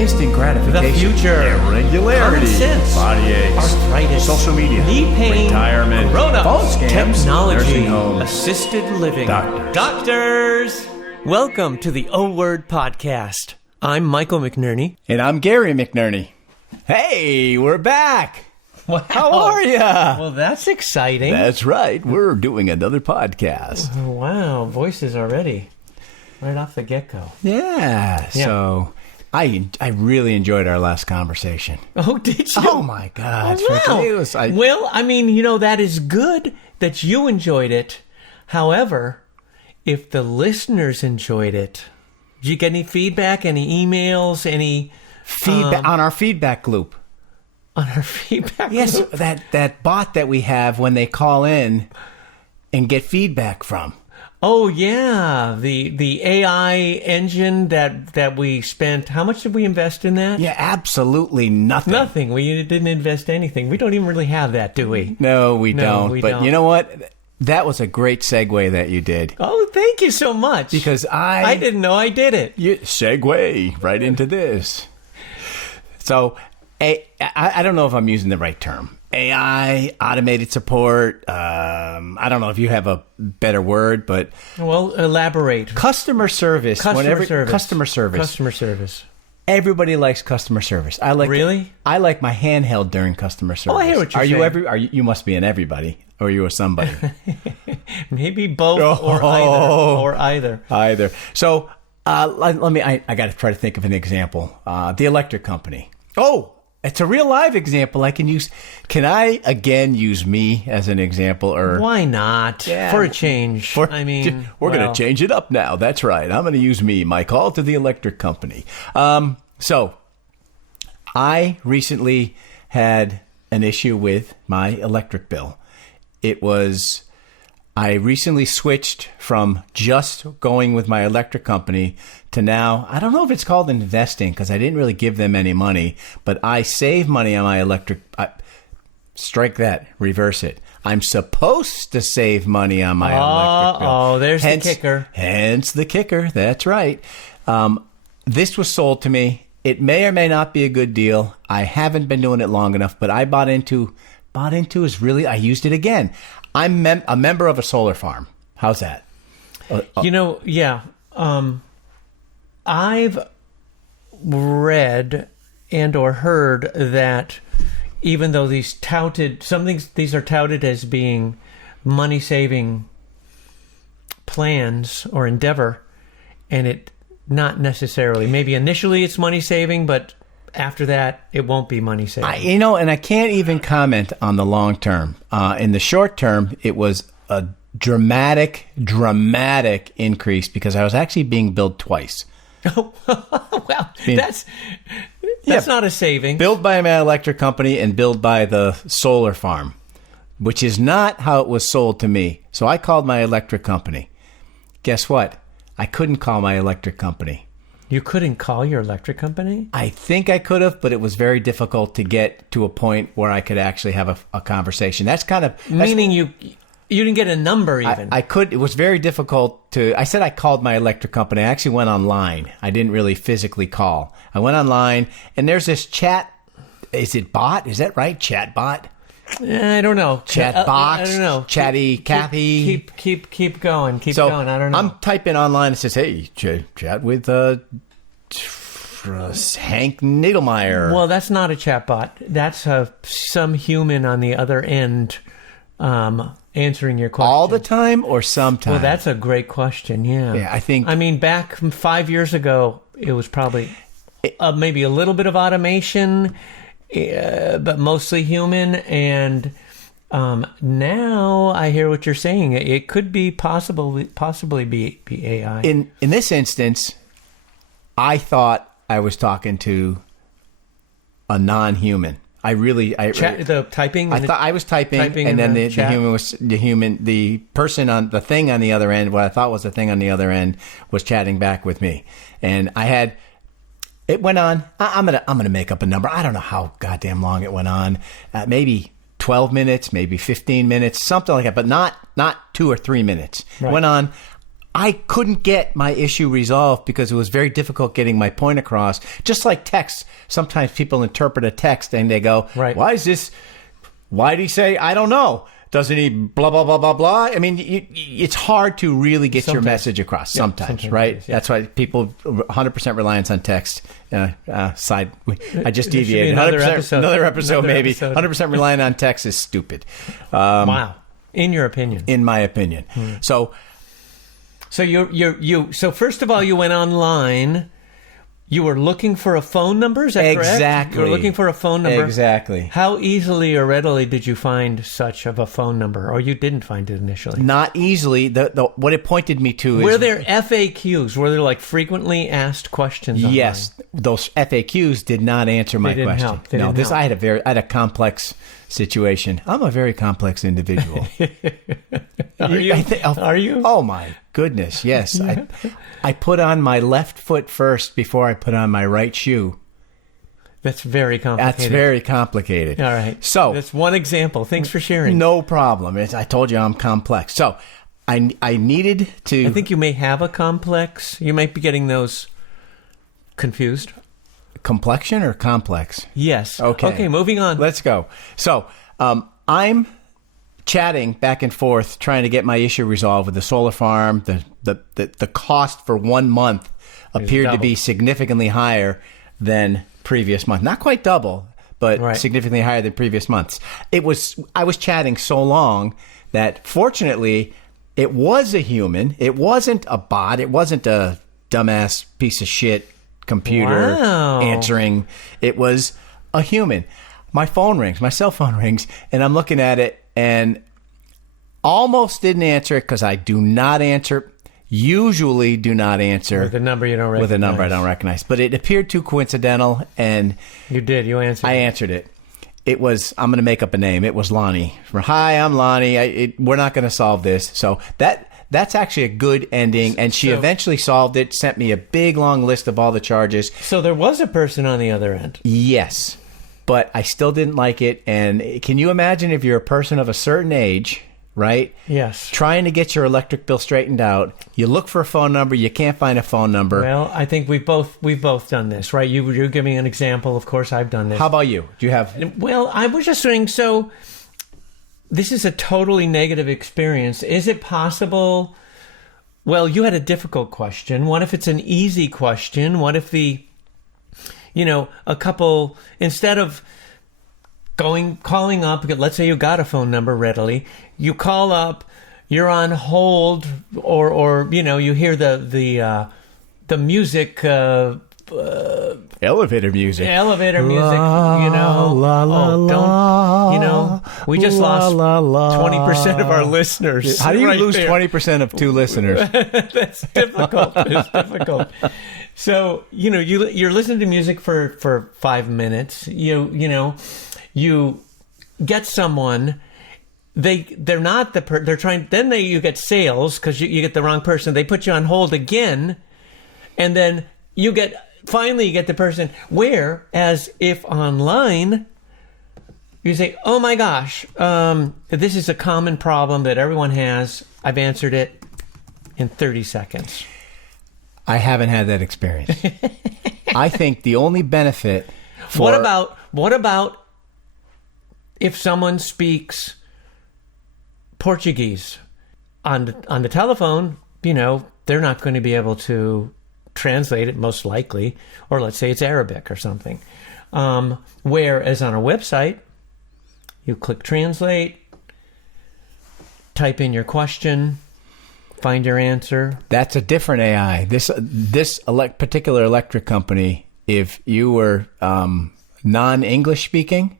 instant gratification, The future. irregularity, Common sense. body aches, Arthritis. social media, Knee pain. retirement, Grown-ups. phone scams, Technology. nursing homes, Assisted living. Doctors. Welcome to the O Word Podcast. I'm Michael McNerney. And I'm Gary McNerney. Hey, we're back. Wow. How are ya? Well, that's exciting. That's right. We're doing another podcast. Wow, voices already. Right off the get-go. Yeah. So I really enjoyed our last conversation. Oh, did you? Oh my God. Oh, wow. It was, Well, I mean, that is good that you enjoyed it. However, if the listeners enjoyed it, did you get any feedback, any emails, any feedback on our feedback loop. on our feedback? Yes, loop? that bot that we have when they call in and get feedback from. Oh yeah, the AI engine that we spent. How much did we invest in that? Yeah, absolutely nothing. Nothing. We didn't invest anything. We don't even really have that, do we? No, we don't. We but don't. you know what? That was a great segue that you did. Oh, thank you so much. Because I didn't know I did it. You segue right into this. So, I don't know if I'm using the right term. AI, automated support. I don't know if you have a better word, but Well, elaborate. customer service. Customer service. Customer service. Customer service. Everybody likes customer service. I like Really? I like my handheld during customer service. I hear what you're saying. Are you must be an everybody, or are you a somebody? Maybe both or either. Either. So let me. I got to try to think of an example. The electric company. Oh, it's a real live example I can use. Can I again use me as an example, or Why not? Yeah. For a change. we're well, going to change it up now. That's right. I'm going to use me. My call to the electric company. So I recently had an issue with my electric bill. I recently switched from just going with my electric company to now, I don't know if it's called investing because I didn't really give them any money, but I save money on my electric. Strike that, reverse it. I'm supposed to save money on my electric bill. Oh, there's the kicker. Hence the kicker. That's right. This was sold to me. It may or may not be a good deal. I haven't been doing it long enough, but I bought into is really, I used it again. I'm a member of a solar farm. How's that? Yeah. I've read and or heard that even though these are touted as being money-saving plans or endeavor, and it not necessarily. Maybe initially it's money-saving, but after that, it won't be money-saving. And I can't even comment on the long term. In the short term, it was a dramatic increase because I was actually being billed twice. Well, that's not a saving. Billed by my electric company and billed by the solar farm, which is not how it was sold to me. So I called my electric company. Guess what? I couldn't call my electric company. You couldn't call your electric company? I think I could have, but it was very difficult to get to a point where I could actually have a conversation. Meaning you didn't get a number even. I could. It was very difficult to. I said I called my electric company. I actually went online. I didn't really physically call. I went online, and there's this chat. Is it bot? Is that right? Chat bot? I don't know. Chat box? I don't know. Chatty Cathy? Keep going. Keep going. I don't know. I'm typing online. It says, hey, chat with Hank Nagelmeyer. Well, that's not a chatbot. That's some human on the other end answering your question. All the time or sometimes? Well, that's a great question, yeah. Yeah, I mean, back 5 years ago, it was probably maybe a little bit of automation, but mostly human. And now I hear what you're saying. It could be possibly be AI. In this instance, I thought I was talking to a non-human. The typing. I thought I was typing and then the person on the thing on the other end. What I thought was the thing on the other end was chatting back with me, and it went on. I'm gonna make up a number. I don't know how goddamn long it went on. Maybe 12 minutes, maybe 15 minutes, something like that, but not 2 or 3 minutes. Right. It went on I couldn't get my issue resolved because it was very difficult getting my point across. Just like text, sometimes people interpret a text and they go, right. Why did he say, I don't know? Doesn't he blah, blah, blah, blah, blah? I mean, it's hard to really get your message across sometimes, right? Is, yeah. That's why people 100% reliance on text. I just deviated. Another 100%, episode. Another episode, maybe. Episode. 100% relying on text is stupid. Wow. In your opinion. In my opinion. So So first of all, you went online. You were looking for a phone number, is that correct? Exactly. You were looking for a phone number. Exactly. How easily or readily did you find such of a phone number, or you didn't find it initially? Not easily. What it pointed me to is... Were there FAQs? Were there like frequently asked questions online? Yes. Those FAQs did not answer my didn't question. help. They didn't help. I had a complex situation. I'm a very complex individual. Are you? Are you? Oh my goodness, yes. I put on my left foot first before I put on my right shoe. That's very complicated. That's very complicated. All right. So that's one example. Thanks for sharing. No problem. I told you I'm complex. So I needed to... I think you may have a complex. You might be getting those confused. Complexion or complex? Yes. Okay. Okay, moving on. Let's go. So I'm chatting back and forth, trying to get my issue resolved with the solar farm. The cost for 1 month appeared to be significantly higher than previous month. Not quite double, but significantly higher than previous months. I was chatting so long that fortunately it was a human. It wasn't a bot. It wasn't a dumbass piece of shit computer answering. It was a human. My cell phone rings, and I'm looking at it and almost didn't answer it because I usually do not answer. With a number you don't recognize. With a number I don't recognize. But it appeared too coincidental, and... You did. You answered I answered it. It was, I'm going to make up a name. It was Lonnie. Hi, I'm Lonnie. We're not going to solve this. So that's actually a good ending, and she eventually solved it, sent me a big, long list of all the charges. So there was a person on the other end. Yes, but I still didn't like it. And can you imagine if you're a person of a certain age, right? Yes. Trying to get your electric bill straightened out. You look for a phone number. You can't find a phone number. Well, I think we've both done this, right? You're giving an example. Of course, I've done this. How about you? Do you have... Well, I was just saying, so this is a totally negative experience. Is it possible... Well, you had a difficult question. What if it's an easy question? What if a couple, instead of calling up, let's say you got a phone number readily, you call up, you're on hold, or you hear the music, elevator music. We just lost 20% of our listeners. How do you lose 20% of 2 listeners? That's difficult. It's difficult. So, you're listening to music for 5 minutes. You get someone. They're not they're trying. Then you get sales because you get the wrong person. They put you on hold again, and then finally you get the person. Whereas if online, you say, "Oh my gosh, this is a common problem that everyone has. I've answered it in 30 seconds." I haven't had that experience. I think the only benefit for... What about if someone speaks Portuguese on the telephone? They're not going to be able to translate it, most likely, or let's say it's Arabic or something. Whereas on a website, you click translate, type in your question, find your answer. That's a different AI. This particular electric company, if you were non-English speaking,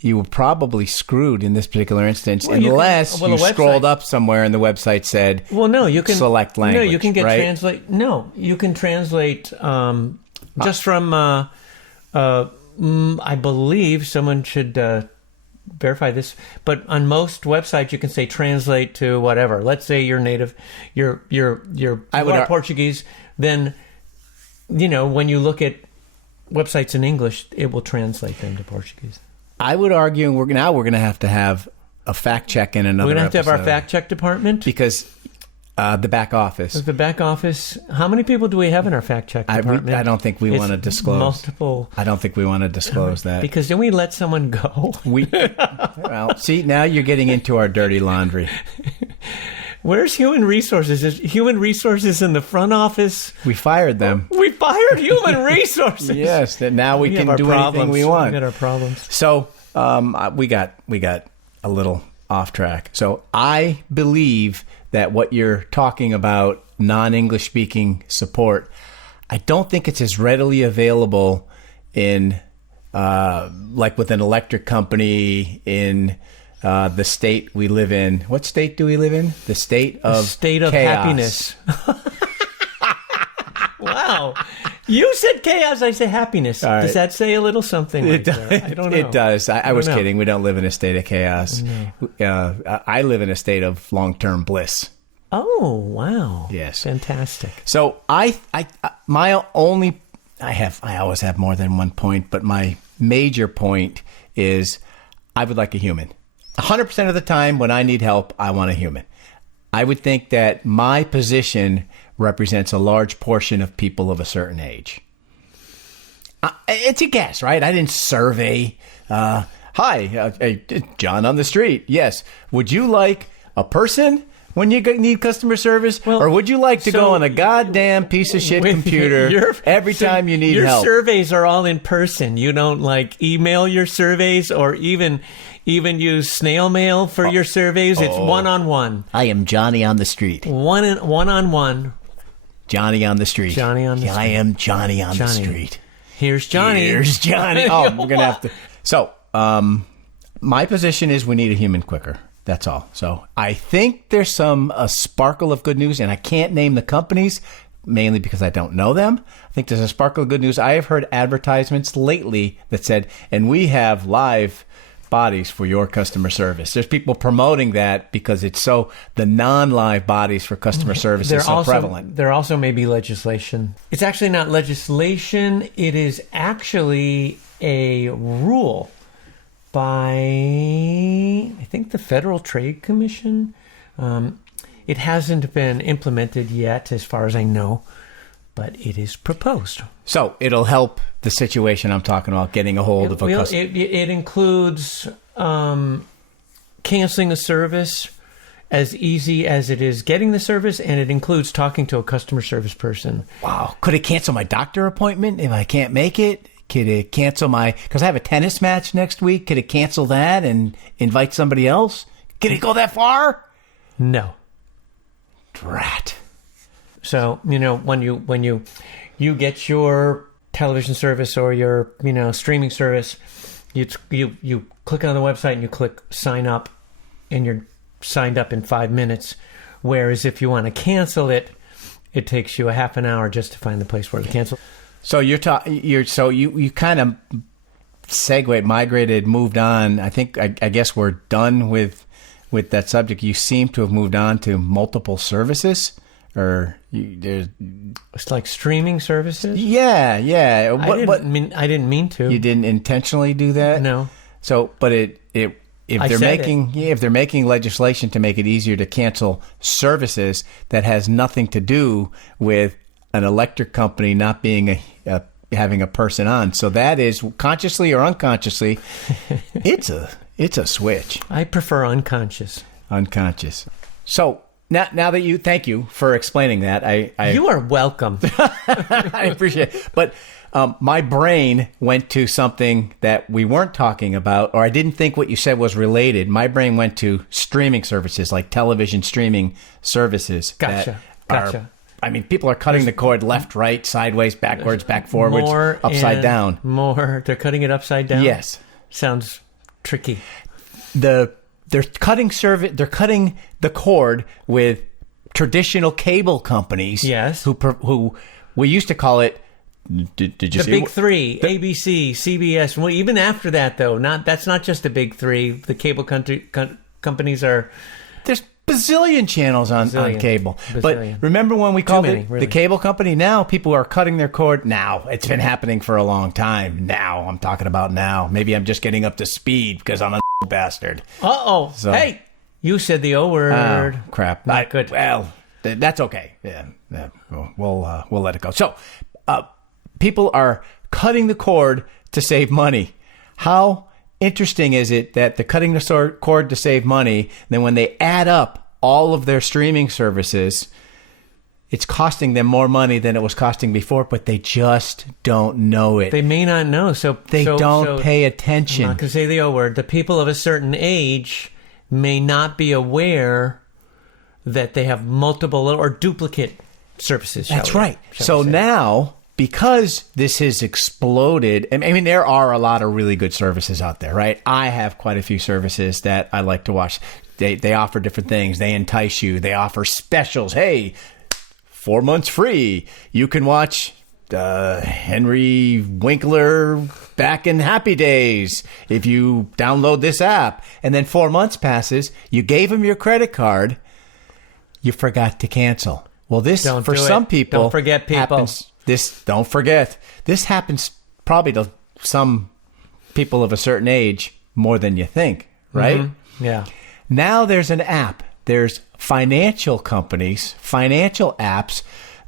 you were probably screwed in this particular instance, unless you scrolled up somewhere and the website said, "Well, no, you can select language." No, you can get right? translate. No, you can translate just from. I believe someone should verify this, but on most websites you can say translate to whatever. Let's say you're native, you are Portuguese. Then, when you look at websites in English, it will translate them to Portuguese. I would argue we're going to have a fact check in another episode. We're going to have our fact check department? Because The back office. The back office. How many people do we have in our fact check department? I don't think we want to disclose. Multiple. I don't think we want to disclose that. Because then we let someone go. Well, see, now you're getting into our dirty laundry. Where's human resources? Is human resources in the front office? We fired them. We fired human resources. Yes, that now we can do anything we want. We got our problems. So we got a little off track. So I believe that what you're talking about, non-English speaking support, I don't think it's as readily available in like with an electric company in the state we live in. What state do we live in? The state of chaos. Happiness. Wow. You said chaos, I say happiness. Right. Does that say a little something right there? I don't know. It does. I was kidding. We don't live in a state of chaos. No. I live in a state of long-term bliss. Oh, wow. Yes. Fantastic. So I always have more than one point, but my major point is I would like a human. 100% of the time when I need help, I want a human. I would think that my position represents a large portion of people of a certain age. It's a guess, right? I didn't survey. Hi, John on the street. Yes. Would you like a person when you need customer service? Or would you like to go on a goddamn piece of shit computer every time you need help? Your surveys are all in person. You don't like email your surveys or even use snail mail for your surveys. It's one-on-one. I am Johnny on the street. One-on-one. Johnny on the street. Johnny on the street. I am Johnny on the street. Here's Johnny. Here's Johnny. Oh, we're going to have to. So, my position is we need a human quicker. That's all. So, I think there's a sparkle of good news, and I can't name the companies, mainly because I don't know them. I think there's a sparkle of good news. I have heard advertisements lately that said, and we have live bodies for your customer service. There's people promoting that because the non-live bodies for customer service is so prevalent. There also may be legislation. It's actually not legislation. It is actually a rule by, I think, the Federal Trade Commission. It hasn't been implemented yet, as far as I know, but it is proposed. So it'll help the situation I'm talking about, getting a hold of a customer. It includes canceling a service as easy as it is getting the service, and it includes talking to a customer service person. Wow. Could it cancel my doctor appointment if I can't make it? Could it cancel because I have a tennis match next week, could it cancel that and invite somebody else? Can it go that far? No. Drat. So, when you get your television service or your, streaming service, you click on the website and you click sign up, and you're signed up in 5 minutes. Whereas if you want to cancel it, it takes you a half an hour just to find the place where to cancel. So you kind of migrated, moved on. I think I guess we're done with that subject. You seem to have moved on to multiple services. It's like streaming services. Yeah. I didn't mean to. You didn't intentionally do that. No. So, but if they're making legislation to make it easier to cancel services that has nothing to do with an electric company not being having a person on. So that is consciously or unconsciously, it's a switch. I prefer unconscious. So. Now that thank you for explaining that. You are welcome. I appreciate it. But my brain went to something that we weren't talking about, or I didn't think what you said was related. My brain went to streaming services, like television streaming services. Gotcha. People are cutting the cord left, right, sideways, backwards, back forwards, upside down. They're cutting it upside down? Yes. Sounds tricky. They're cutting the cord with traditional cable companies. Yes. Who we used to call it. Did you see the big three? ABC, CBS. Well, even after that, though, that's not just the big three. The cable companies are. There's bazillion channels on cable. Bazillion. But remember when we called it the cable company? Now people are cutting their cord. Now it's been happening for a long time. Now I'm talking about now. Maybe I'm just getting up to speed because I'm a bastard. So, hey, you said the O word. Oh, crap. Not good. Well, that's okay. Yeah, we'll let it go. So, people are cutting the cord to save money. How interesting is it that they're cutting the cord to save money, then when they add up all of their streaming services, it's costing them more money than it was costing before, but they just don't know it. They may not know, so they don't pay attention. I'm not going to say the O word. The people of a certain age may not be aware that they have multiple or duplicate services. That's right. So now, because this has exploded, I mean, there are a lot of really good services out there, right? I have quite a few services that I like to watch. They offer different things. They entice you. They offer specials. Hey, 4 months free. You can watch Henry Winkler back in Happy Days if you download this app. And then 4 months passes. You gave him your credit card. You forgot to cancel. Well, this, for some people, don't forget people. Don't forget. This happens probably to some people of a certain age more than you think, right? Mm-hmm. Yeah. Now there's an app. There's financial companies, financial apps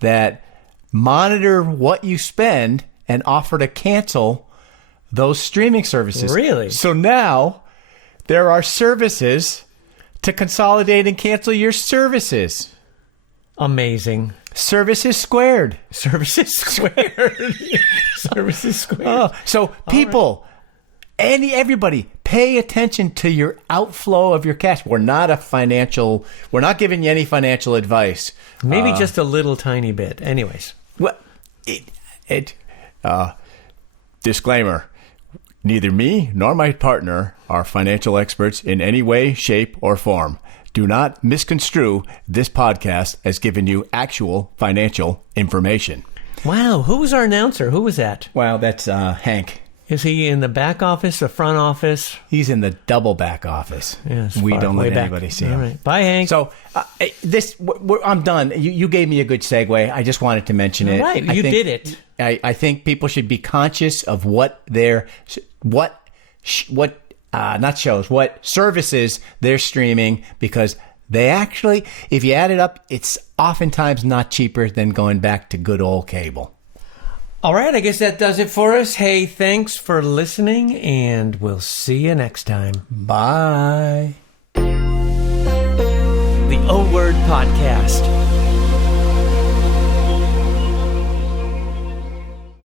that monitor what you spend and offer to cancel those streaming services. Really? So now there are services to consolidate and cancel your services. Amazing. Services squared. Services squared. Services squared. Oh, so people, everybody, pay attention to your outflow of your cash. We're not giving you any financial advice. Maybe just a little tiny bit. Anyways. Well, disclaimer. Neither me nor my partner are financial experts in any way, shape, or form. Do not misconstrue this podcast as giving you actual financial information. Wow. Who was our announcer? Who was that? Well, that's Hank. Is he in the back office, the front office? He's in the double back office. Yes, we don't let anybody see him. All right. Bye, Hank. So I'm done. You gave me a good segue. I just wanted to mention it. Right. You did it. I think people should be conscious of what services they're streaming, because they actually, if you add it up, it's oftentimes not cheaper than going back to good old cable. All right, I guess that does it for us. Hey, thanks for listening, and we'll see you next time. Bye. The O Word Podcast.